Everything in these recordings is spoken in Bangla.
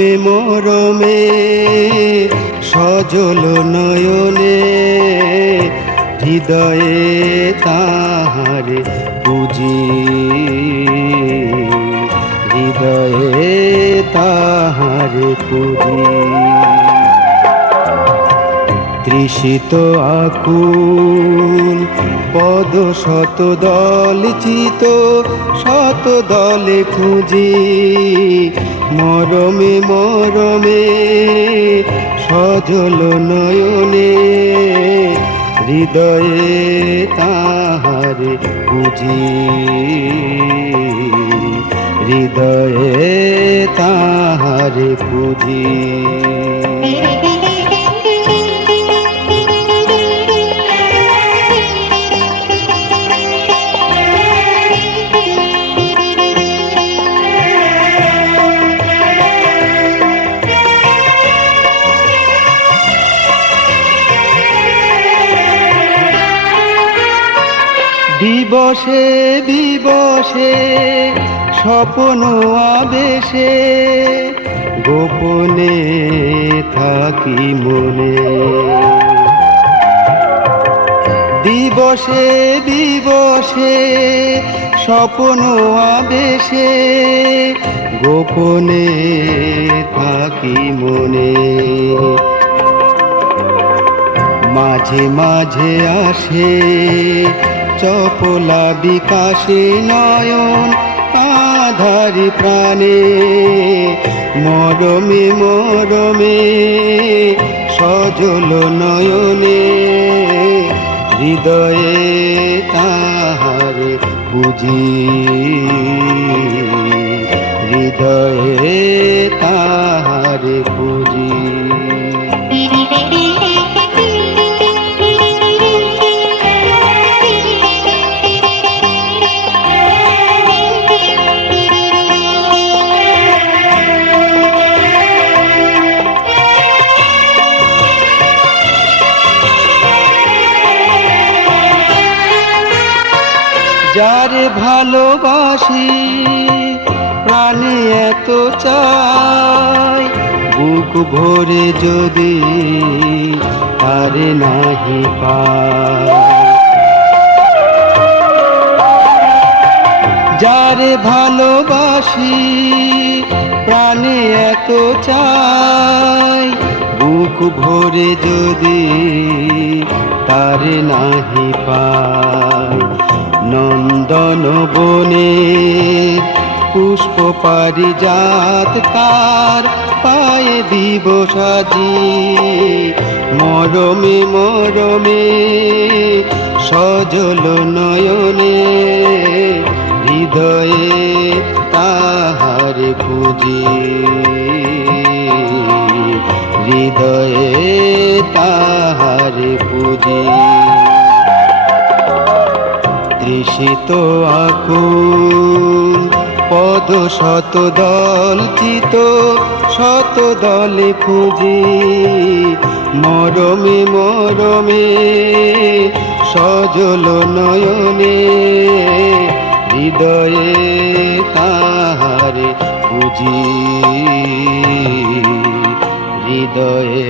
মরমে মরমে সজল নয়নে হৃদয়ে তাহারে পুজি, হৃদয়ে তাহারে পুজি। তৃষিত আকুল পদ শত দল চিত শত দলে খুঁজি, মরমে মরমে সজল নয়নে হৃদয়ে তাহারে পুজি, হৃদয়ে তাহারে পুজি। দিবসে দিবসে স্বপ্ন আবেশে গোপনে থাকি মনে, দিবসে দিবসে স্বপ্ন আবেশে গোপনে থাকি মনে। মাঝে মাঝে আসে চপলা বিকাশে নয়ন আধারি প্রাণে, মরমে মরমে সজল নয়নে হৃদয়ে তাহারে পুজি, হৃদয়ে তাহারে পুজি। যারে ভালোবাসি প্রাণে এত চাই, বুক ভরে যদি তারে নাহি পাই। যারে ভালোবাসি প্রাণে এত চাই, বুক ভরে যদি তারে নাহি পাই। নন্দন বনে পুষ্প পারিজাত তার পায়ে দিব সাজি, মরমে মরমে সজল নয়নে হৃদয়ে তাহারে পুজি, হৃদয়ে তাহারে পুজি। তৃষিত আকুল পদ শত দল চিত শত দলে খুঁজি, মরমে মরমে সজল নয়নে হৃদয়ে তাহারে পুজি, হৃদয়ে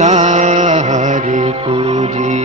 তাহারে পুজি।